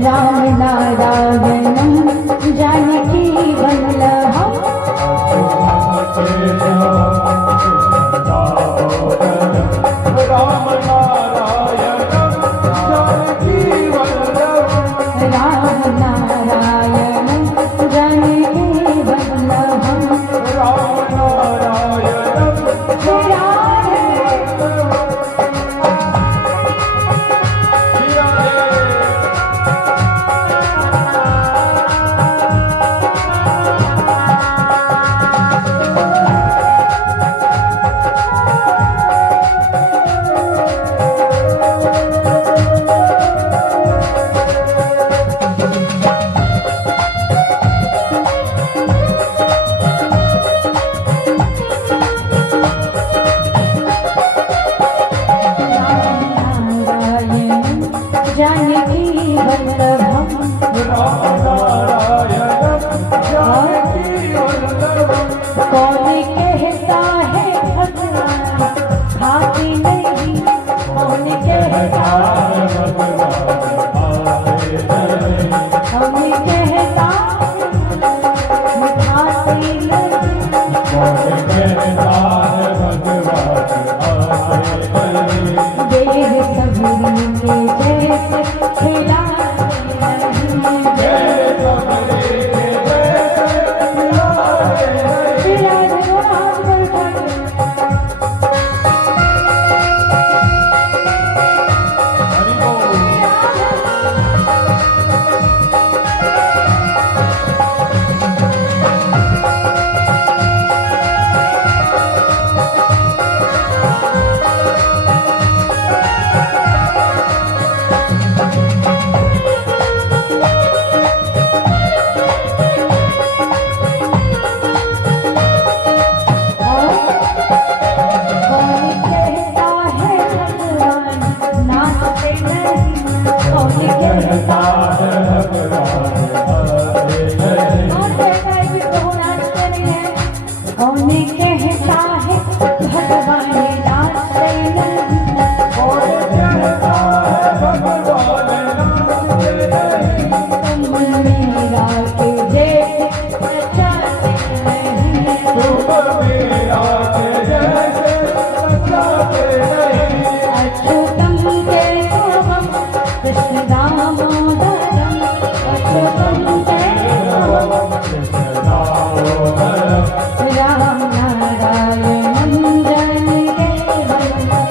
राम नारायणं जानकी वल्लभं राम नारायणं जानकी वल्लभं राम नारायणं जानकी वल्लभं राम नारायणं जानकी वल्लभं राम नारायणं जानकी वल्लभं कौन कहता है भगवान खाती नहीं कौन कहता है कौन कहता है खाती नहीं देर सबरी के जैसे खिला कौन कहता है भगवान नाचते नहीं तुम मेरा के जैसे नचाते नहीं अच्युतम केशवम कृष्ण दामोदरम अच्युतम केशवम राम नारायणं जानकी वल्लभं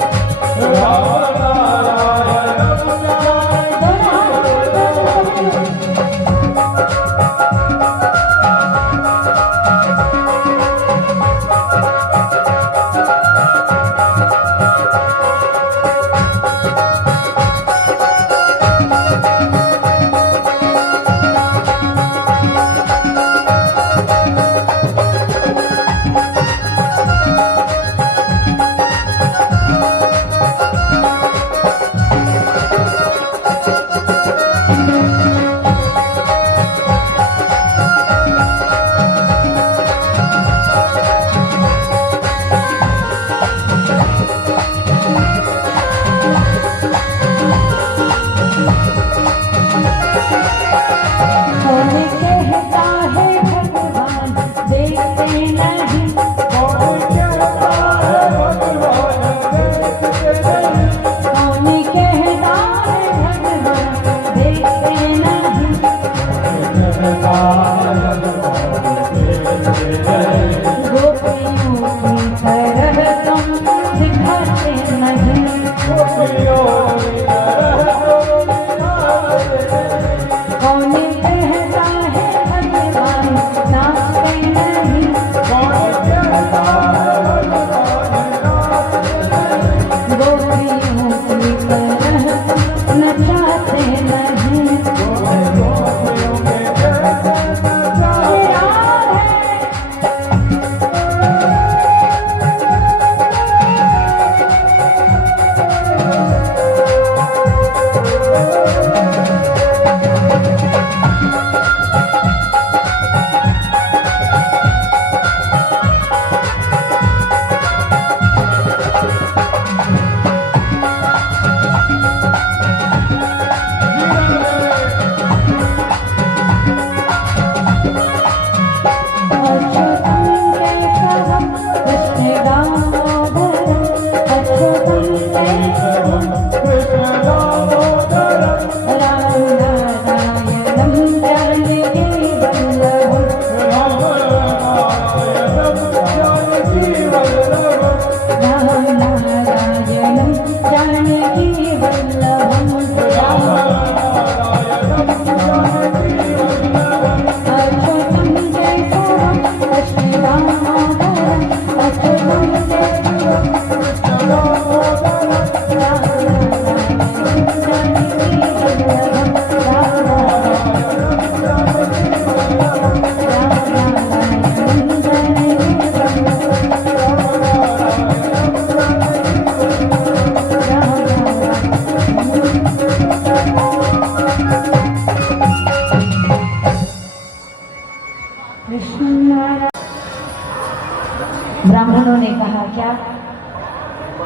क्या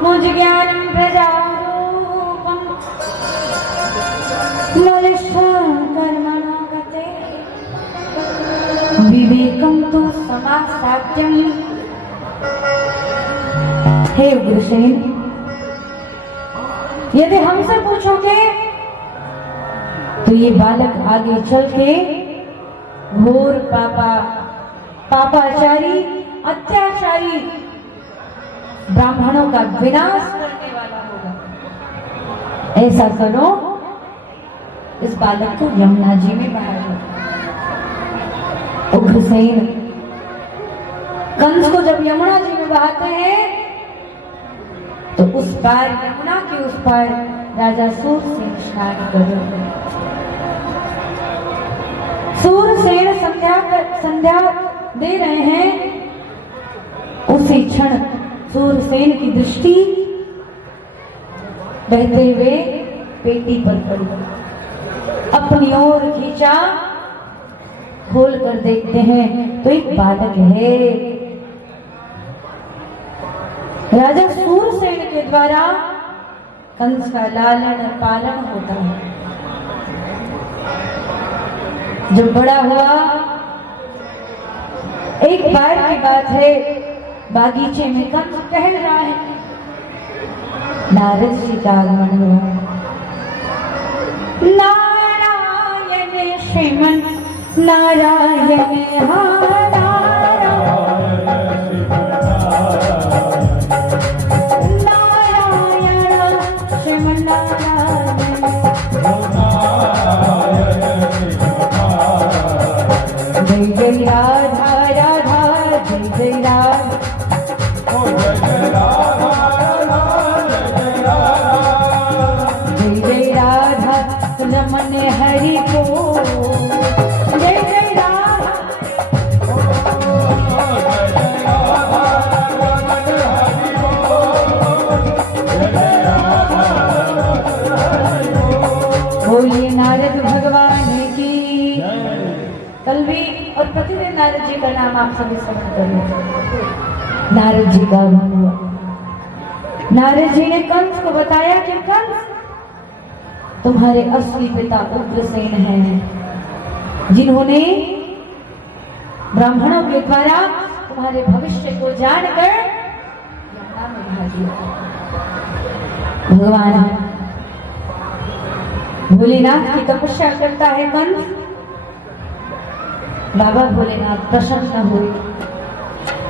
मुझ ज्ञानम प्रजारूपम कर्मणो गते विवेकम तो समासाद्यम। हे उग्रसेन, यदि हमसे पूछोगे तो ये बालक आगे चल के घोर पापाचारी अत्याचारी ब्राह्मणों का विनाश करने वाला होगा। ऐसा करो, इस बालक को यमुना जी में बहा दो। उग्रसेन कंस को जब यमुना जी में बहाते हैं तो उस पार, यमुना के उस पार राजा सूरसेन स्नान करो। सूरसेन संध्या दे रहे हैं, उसी क्षण सूरसेन की दृष्टि बहते हुए पेटी पर पड़ी। अपनी ओर खींचा, खोल कर देखते हैं तो एक बालक है। राजा सूरसेन के द्वारा कंस का लालन पालन होता है। जब बड़ा हुआ, एक बार की बात है, बागीचे में कंस टहल रहा है, नारद जी का आगमन हुआ। नारायण श्रीमन नारायण रमन हरि को जय जय राधा। बोलिए नारद भगवान की। कल भी और प्रतिदिन नारद जी का नाम आप सभी स्मरण करें। नारद जी का हुआ, नारद जी ने कंस को बताया कि कंस, तुम्हारे असली पिता उग्रसेन हैं, जिन्होंने ब्राह्मणों के द्वारा तुम्हारे भविष्य को जानकर यमुना में बहा दिया। भगवान भोलेनाथ की तपस्या करता है कंस। बाबा भोलेनाथ प्रसन्न हुए,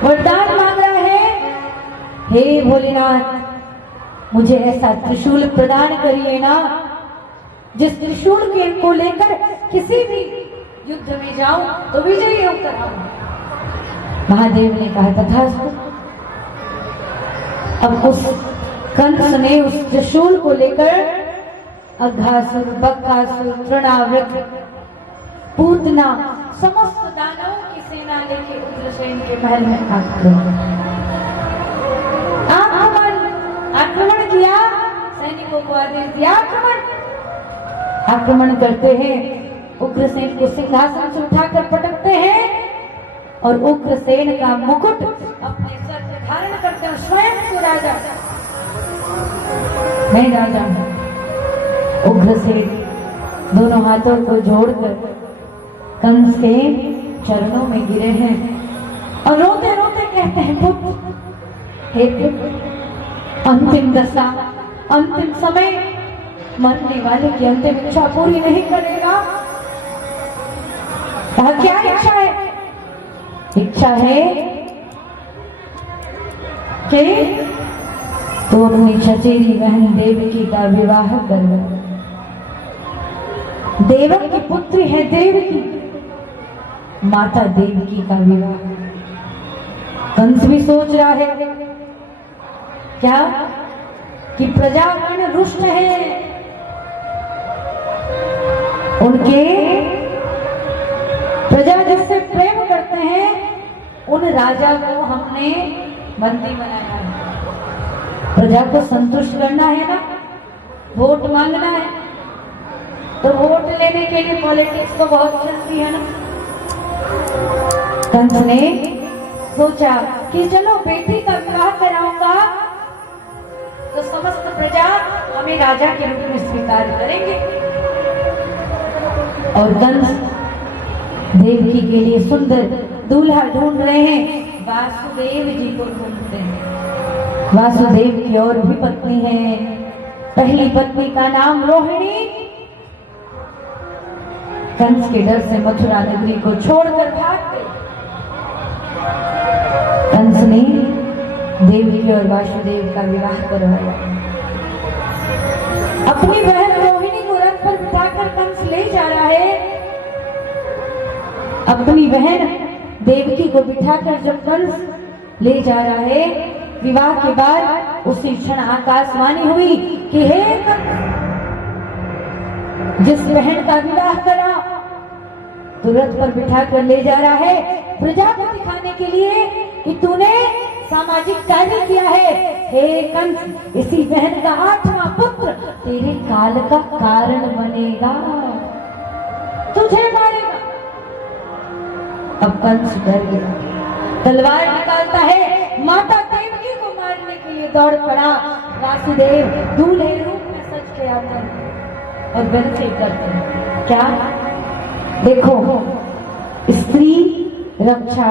वरदान मांग रहा है, हे भोलेनाथ, मुझे ऐसा त्रिशूल प्रदान करिए ना, जिस त्रिशूल के को लेकर किसी भी युद्ध में जाऊं तो विजयी होकर आऊं। महादेव ने कहा तथास्तु। अब उस कंस ने उस त्रिशूल को लेकर अघासुर, बकासुर, तृणावृत, पूतना, समस्त दानवों की सेना लेके उग्रसेन के महल में आक्रमण किया। सैनिकों को आदेश दिया, आक्रमण करते हैं। उग्रसेन को सिंहासन से उठाकर पटकते हैं और उग्रसेन का मुकुट अपने सर पर धारण करते हैं। स्वयं को राजा, मैं राजा हूं। उग्रसेन दोनों हाथों को जोड़कर कंस के चरणों में गिरे हैं और रोते रोते कहते हैं, पुत्र, हे पुत्र, अंतिम दशा, अंतिम समय, मरने वाले की अंतिम इच्छा पूरी नहीं करेगा। कहा क्या इच्छा है? इच्छा है कि तो अपनी चचेरी बहन देवकी का विवाह कर लो। देवक की पुत्री है देवकी, माता देवकी का विवाह। कंस भी सोच रहा है क्या कि प्रजागण रुष्ट है, उनके प्रजा जिससे प्रेम करते हैं उन राजा को हमने बंदी बनाया है। प्रजा को संतुष्ट करना है ना, वोट मांगना है, तो वोट लेने के लिए पॉलिटिक्स तो बहुत चलती है ना। कंस ने सोचा कि चलो बेटी का विवाह कराऊंगा, में राजा के रूप में स्वीकार करेंगे। और कंस देवकी के लिए सुंदर दूल्हा ढूंढ रहे हैं, वासुदेव जी को ढूंढते हैं। वासुदेव की और भी पत्नी है। पहली पत्नी का नाम रोहिणी। कंस के डर से मथुरा नगरी को छोड़कर भाग गई। कंस ने देवकी और वासुदेव का विवाह करवाया। अपनी बहन रोहिणी को रथ पर बिठाकर कंस ले जा रहा है। अपनी बहन देवकी को बिठाकर जब कंस ले जा रहा है, विवाह के बाद उसी क्षण आकाशवाणी हुई कि हे कंस, जिस बहन का विवाह करा तो रथ पर बिठाकर ले जा रहा है प्रजा को दिखाने के लिए कि तूने सामाजिक कार्य किया है। हे कंस, इसी बहन का 8वां पुत्र तेरे काल का कारण बनेगा, तुझे मारेगा। अब कंस डर गया, तलवार निकालता है, माता देवकी को मारने के लिए दौड़ पड़ा। वासुदेव दूल्हे रूप में सज के आते हैं और विनती करते हैं, क्या देखो, स्त्री रक्षा,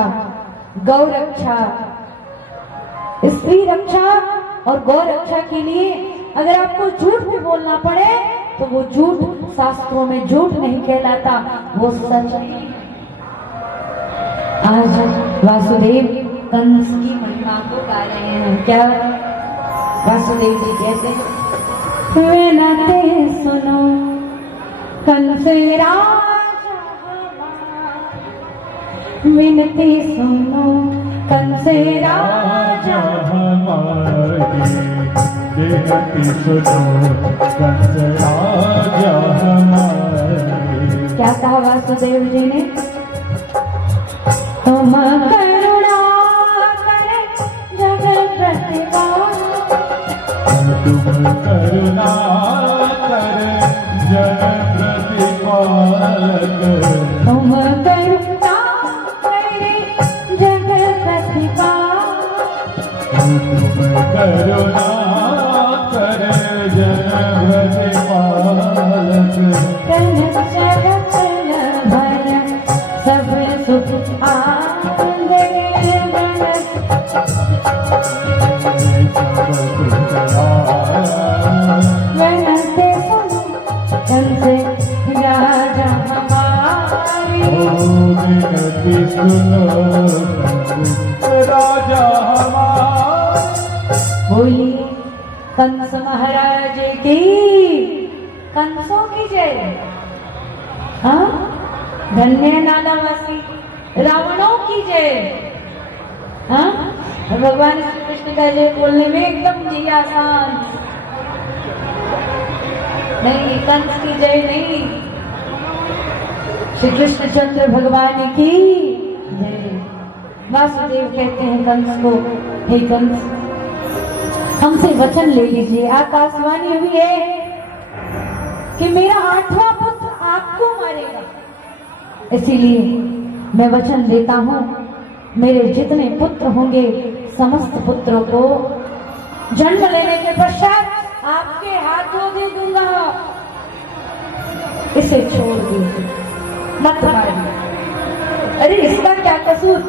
गौ रक्षा, स्त्री रक्षा और गौ रक्षा के लिए अगर आपको झूठ भी बोलना पड़े तो वो झूठ शास्त्रों में झूठ नहीं कहलाता, वो सच है। आज वासुदेव कंस की महिमा को गा रहे हैं। क्या वासुदेव जी कहते हैं, विनती सुनो कंस राजा, विनती सुनो कंस राजा हमारी, विनती सुनो कंस राजा हमारी। क्या कहा वासुदेव जी ने, तुम करुणा करे जगत प्रतिपाल, तुम करुणा करे जन प्रतिपालक, तुम करुणा करे जगत प्रतिपाल, तुम करुणा करे जन प्रतिपालक, कन जगत भय सब सुख आंगन, वनते कंस राजा हमारे, विनती सुनो राजा हमारे। बोली कंस महाराज की, कंसों की जय। हाँ, धन्य नानावासी रावणों की जय। हाँ, भगवान श्री कृष्ण का जय बोलने में एकदम जी आसान नहीं, कंस की जय नहीं, श्री कृष्णचंद्र भगवान की जय। वासुदेव कहते हैं कंस को, हे कंस, हमसे वचन ले लीजिए। आकाशवाणी हुई है कि मेरा 8वां पुत्र आपको मारेगा, इसीलिए मैं वचन देता हूं, मेरे जितने पुत्र होंगे समस्त पुत्रों को जन्म लेने के पश्चात आपके हाथों दे दूंगा। इसे छोड़ दीजिए, मत मारिए। अरे इसका क्या कसूर,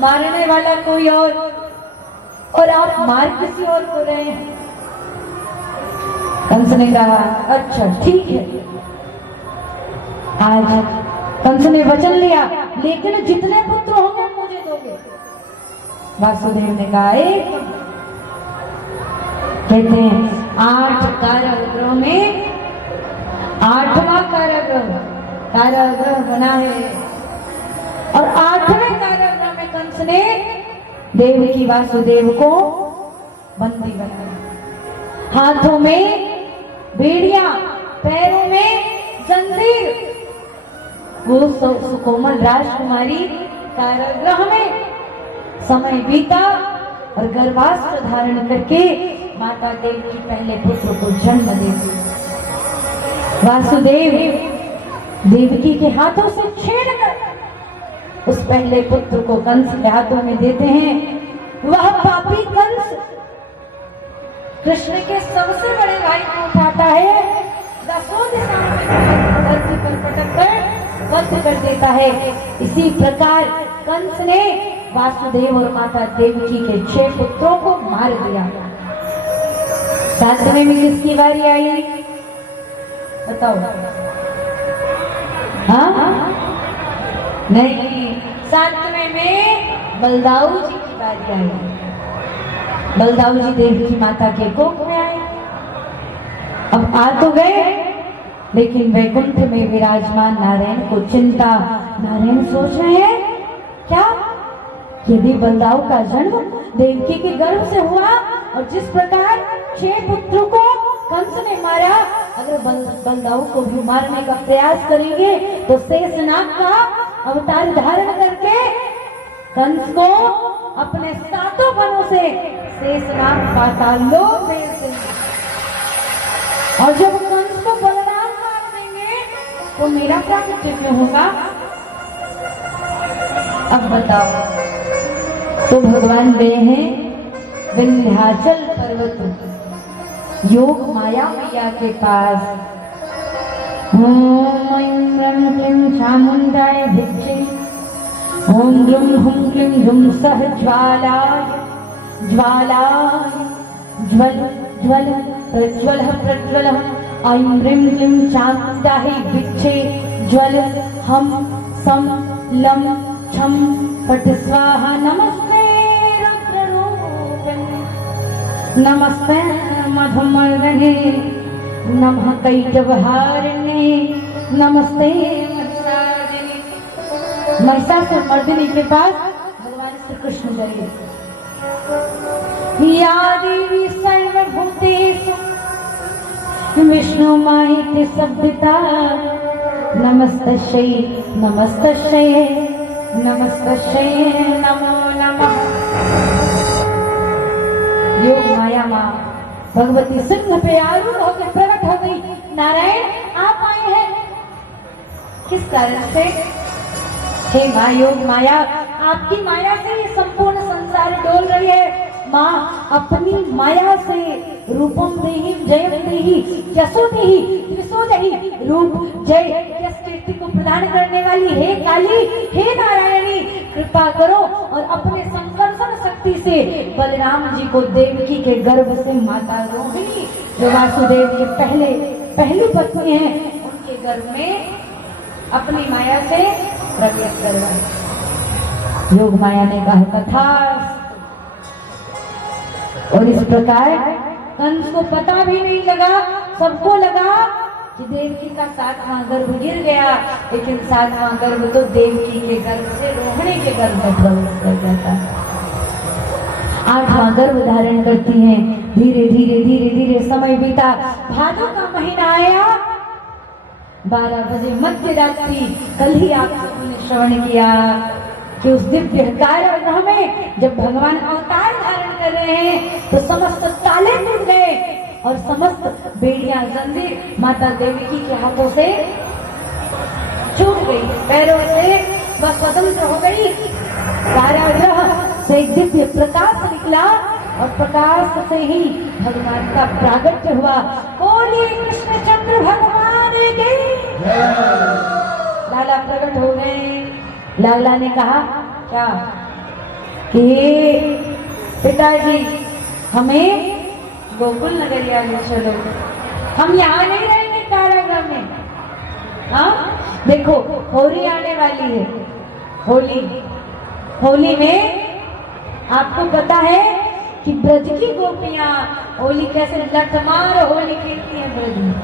मारने वाला कोई और आप मार किसी और को रहे हैं। कंस ने कहा, अच्छा ठीक है। आज कंस ने वचन लिया, लेकिन जितने पुत्र होंगे मुझे दोगे। वासुदेव ने कहा, कहते हैं 8 कारागृह में 8वां कारागृह बना है, और 8वें कारागृह में कंस ने देवकी वासुदेव को बंदी बनाया। हाथों में बेड़ियां, पैरों में जंजीर। वो सुकोमल राजकुमारी कारागृह में समय बीता और गर्भास्त्र धारण करके माता देवकी पहले पुत्र को जन्म देती। वासुदेव देवकी के हाथों से छीनकर उस पहले पुत्र को कंस के हाथों में देते हैं। वह पापी कंस कृष्ण के सबसे बड़े भाई को उठा उठाता है, दसों दिशाओं में धरती पर पटक कर वध कर देता है। इसी प्रकार कंस ने वासुदेव और माता देवकी के 6 पुत्रों को मार दिया। 7वें में किसकी बारी आई बताओ? हाँ नहीं, 7वें में बलदाऊ जी की बारी आई। बलदाऊ जी देवकी माता के कोख में आए। अब आ तो गए, लेकिन वैकुंठ में विराजमान नारायण को चिंता। नारायण सोच रहे हैं क्या यदि बलदाऊ का जन्म देवकी के गर्भ से हुआ और जिस प्रकार 6 पुत्रों को कंस ने मारा, अगर बलदाऊ को भी मारने का प्रयास करेंगे तो शेषनाग का अवतार धारण करके कंस को अपने 7 बनों से शेषनाग पाताल लोक भेज देंगे। और जब कंस को बलराम मार देंगे तो मेरा क्या चिन्ह होगा? अब बताओ। तो भगवान गए हैं विंध्याचल पर्वत योग माया मैया के पास। ओम ऐं ह्रीं क्लीं चामुंडाय विद्महे, ओम ह्रूं हुं क्लीं हुं सः ज्वालाय ज्वालाय ज्वल ज्वल प्रज्वलः प्रज्वलः। ऐं ह्रीं क्लीं चामुंडाय विद्महे ज्वल हम सम लं छम फट् स्वाहा। नमस्ते रुद्ररूपिणे, नमस्ते मधुमर्दने, नमः कैटभारिणे, नमस्ते महिषासुरमर्दिने। महिषासुरमर्दिनी के पास भगवान श्री कृष्ण चले। या देवी सर्वभूतेषु विष्णुमायेति शब्दिता, नमस्तस्यै नमस्तस्यै नमस्तस्यै नमो नमः। योग माया माँ भगवती सिंह पे आरूढ़ होकर प्रकट हो गई। नारायण आप आए हैं, किस कारण से? हे माँ योग माया, आपकी माया से ये संपूर्ण संसार डोल रही है। माँ अपनी माया से रूपम देहि जयम देहि यशो देहि त्रिशो देहि, रूप जय यश कीर्ति को प्रदान करने वाली हे काली, हे नारायणी, कृपा करो और अपने संकर्षण शक्ति से बलराम जी को देवकी के गर्भ से माता रोहिणी, जो वासुदेव के पहली पत्नी है, उनके गर्भ में अपनी माया से प्रवेश करवाई। योग माया ने कहा तथास्तु। और इस प्रकार कंस को पता भी नहीं लगा, सबको लगा कि देवकी का 7वां गर्भ गिर गया, लेकिन 7वां गर्भ तो देवकी के गर्भ से रोहिणी के गर्भ में प्रवेश कर जाता है। 8वां गर्भ धारण करती हैं। धीरे धीरे धीरे धीरे समय बीता। भादों का महीना आया, 12 बजे मध्य रात्रि। कल ही आप सबों ने श्रवण किया कि उस दिव्य कारागृह में जब भगवान अवतार धारण कर रहे हैं तो समस्त ताले टूट गए और समस्त बेड़ियां जंजीर माता देवकी के हाथों से छूट गई, पैरों से वह स्वतंत्र हो गई। कारागृह से एक दिव्य प्रकाश निकला और प्रकाश से ही भगवान का प्रागट्य हुआ। बोलिए कृष्णचंद्र भगवान के। लाला प्रकट हो गए। लाला ने कहा क्या कि पिताजी हमें गोकुल नगरिया ले चलो, हम यहाँ नहीं रहेंगे कारागृह में। हाँ देखो होली आने वाली है, होली में आपको पता है कि ब्रज की गोपियां होली कैसे लठमार होली खेलती है ब्रज में।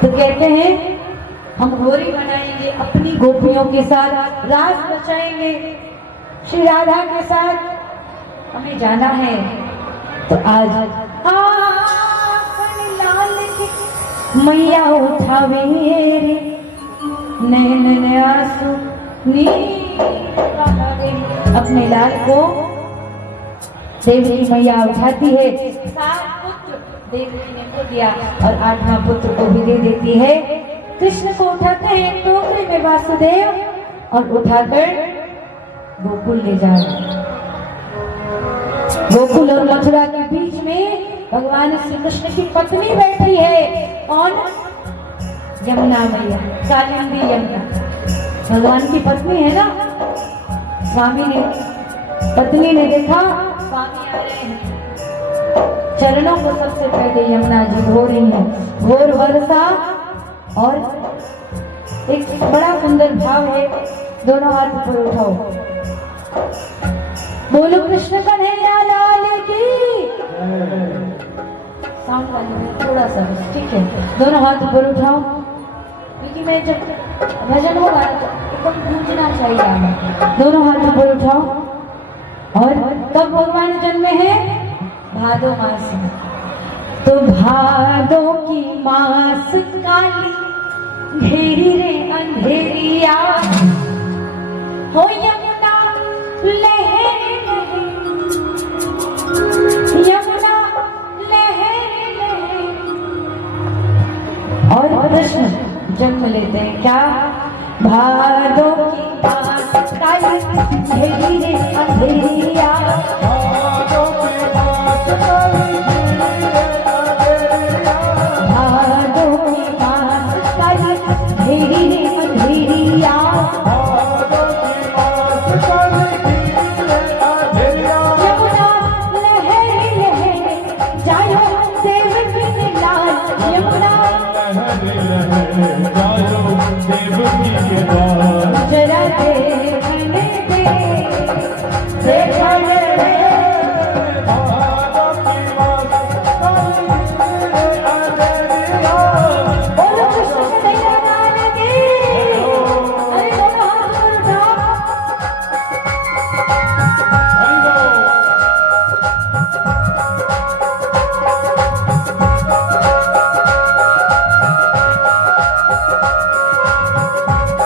तो कहते हैं हम होली मनाएंगे अपनी गोपियों के साथ, रास बचाएंगे श्री राधा के साथ, हमें जाना है। तो आज लाल की मैया उठावे रे, नैन आंसू अपने लाल को देवकी मैया उठाती है। 7 पुत्र देवकी ने को दिया और 8वां पुत्र को भी दे देती है। कृष्ण को उठाते हैं टोकरी में वासुदेव और उठाकर गोकुल ले जाए। गोकुल और मथुरा के बीच में भगवान श्री कृष्ण की पत्नी बैठी है। कौन? यमुना मैया, कालिंदी यमुना भगवान की पत्नी है ना। स्वामी ने, पत्नी ने देखा स्वामी आ रहे हैं, चरणों को सबसे पहले यमुना जी धो रही हैं। घोर वर्षा और एक बड़ा सुंदर भाव है, दोनों हाथ ऊपर उठाओ, बोलो कृष्ण कन्हैया लाल की। साउंड वाले में थोड़ा सा, ठीक है, दोनों हाथ ऊपर उठाओ, क्योंकि मैं जब भजन होगा तो एकदम गूंजना चाहिए हमें। दोनों हाथ ऊपर उठाओ। और कब भगवान जन्मे हैं? भादो मास में। तो भादो की मास काली घेरी रे अंधेरिया, हो यमुना लहर लहर, यमुना लहर लहर। और कृष्ण जन्म लेते हैं क्या? भादो की मास काली घेरी रे अंधेरिया, भादो की मास काली घेरी रे अंधेरिया, भादो की मास काली घेरी रे अंधेरिया, भादो की मास काली घेरी रे अंधेरिया, यमुना लहर लहर जायो देवकी के लाल, यमुना लहर लहर जायो देवकी के लाल, जरा देखने दे, देखने दे। भादो की मास काली घेरी रे अंधेरिया। बोलो कृष्ण कन्हैया लाल की। अरे दोनों हाथ ऊपर उठाओ।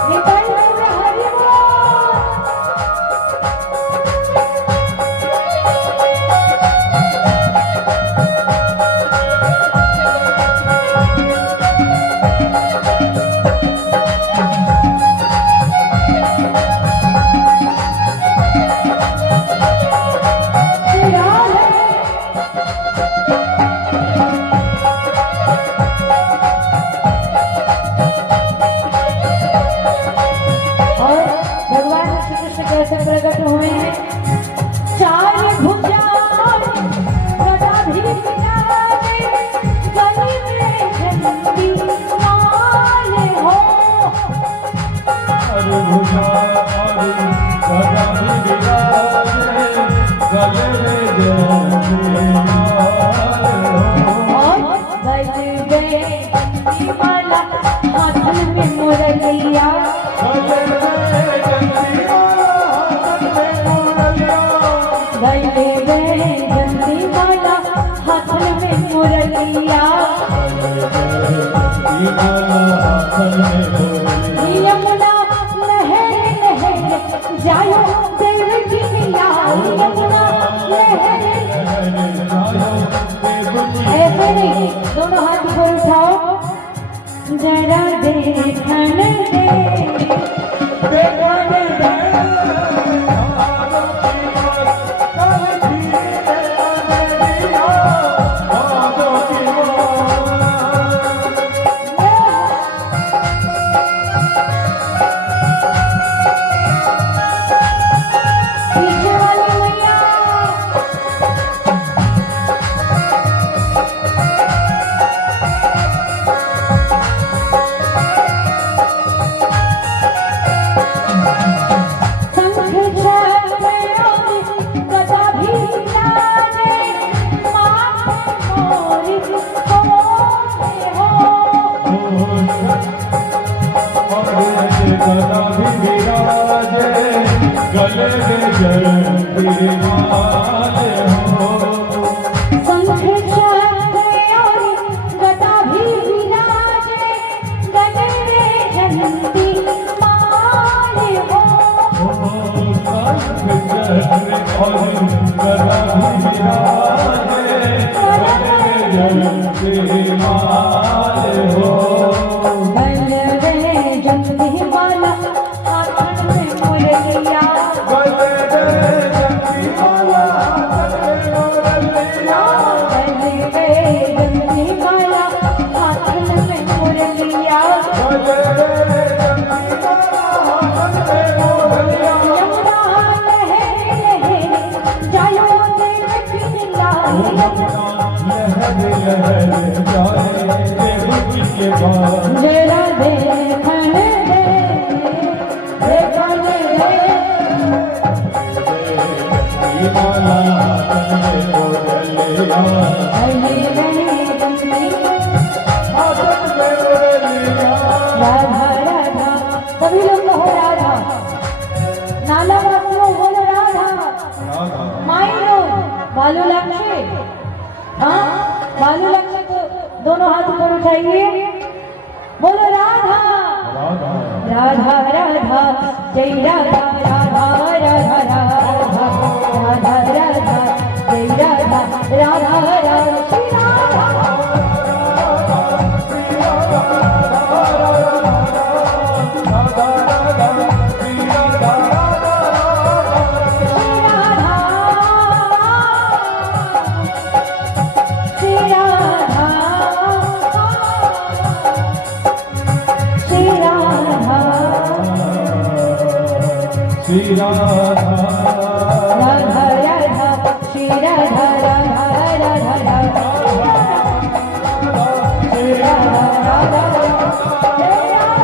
निताई गौर हरि बोल। लाल है। और भगवान श्री कृष्ण कैसे प्रकट हुए हैं? चार भुजा गदा भी विराजे, गले में झंडी माल हो। अरे भुजारी गदा भी विराजे, गले में जयंती और गले में झंडी माला, हाथ में मुरलिया, गले में जयंती हाथ में मुरलिया, गले में झंडी माला, हाथ में मुरलिया, यमुना लहर लहर जायो देवकी के लाल, यमुना लहर। ऐसे नहीं, दोनों हाथ ऊपर उठाओ, जरा देखने दे, देखने दे। पीछे वाली मैया, शंख चक्र और गदा भी लाजे, माथे मोर होते हो। गदा भी विराजे, गले में जयंती माले हो, शंख चक्र और गदा भी विराजे, गले में जयंती माल हो। बलवे जंती माला, हाथ में मुरलिया, बलवे चाहिए? बोलो राधा राधा राधा राधा जय राधा राधा राधा राधा राधा राधा जय राधा राधा राधा श्री राधा श्री राधा राधा राधा श्री राधा राधा राधा राधा श्री राधा राधा जय राधा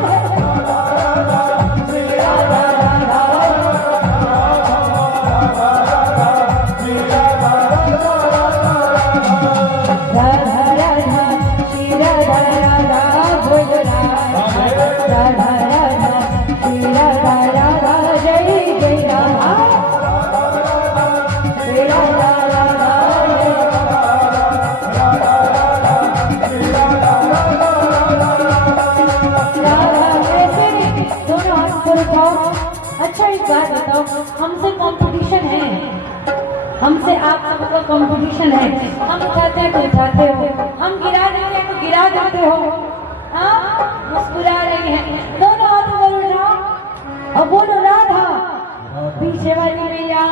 राधा राधा श्री राधा राधा बोल राधा राधा श्री राधा राधा जय जय राधा श्री राधा राधा राधा कैसे दोनों हाथ को उठाओ। अच्छा एक बात बताओ, हमसे कंपटीशन है, हमसे आप सबका कंपटीशन है। हम उठाते हैं तो उठाते हो, हम गिरा देते हैं तो गिरा देते हो। हाँ मुस्कुरा रही है, दोनों हाथों पर उठाओ और बोलो राधा। पीछे वाली मैया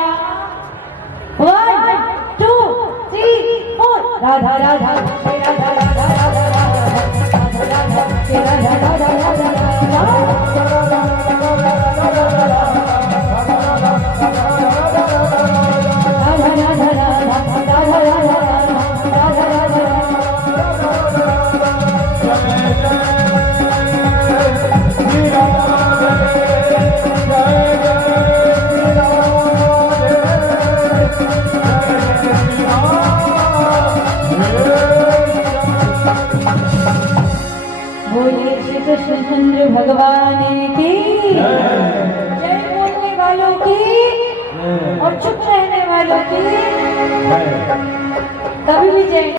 1 2 3 4 राधा राधा श्री राधा राधा राधा राधा राधा श्री राधा राधा राधा बोलिए श्री कृष्णचंद्र भगवान की जय। बोलने वालों की और चुप रहने वालों की कभी भी जय।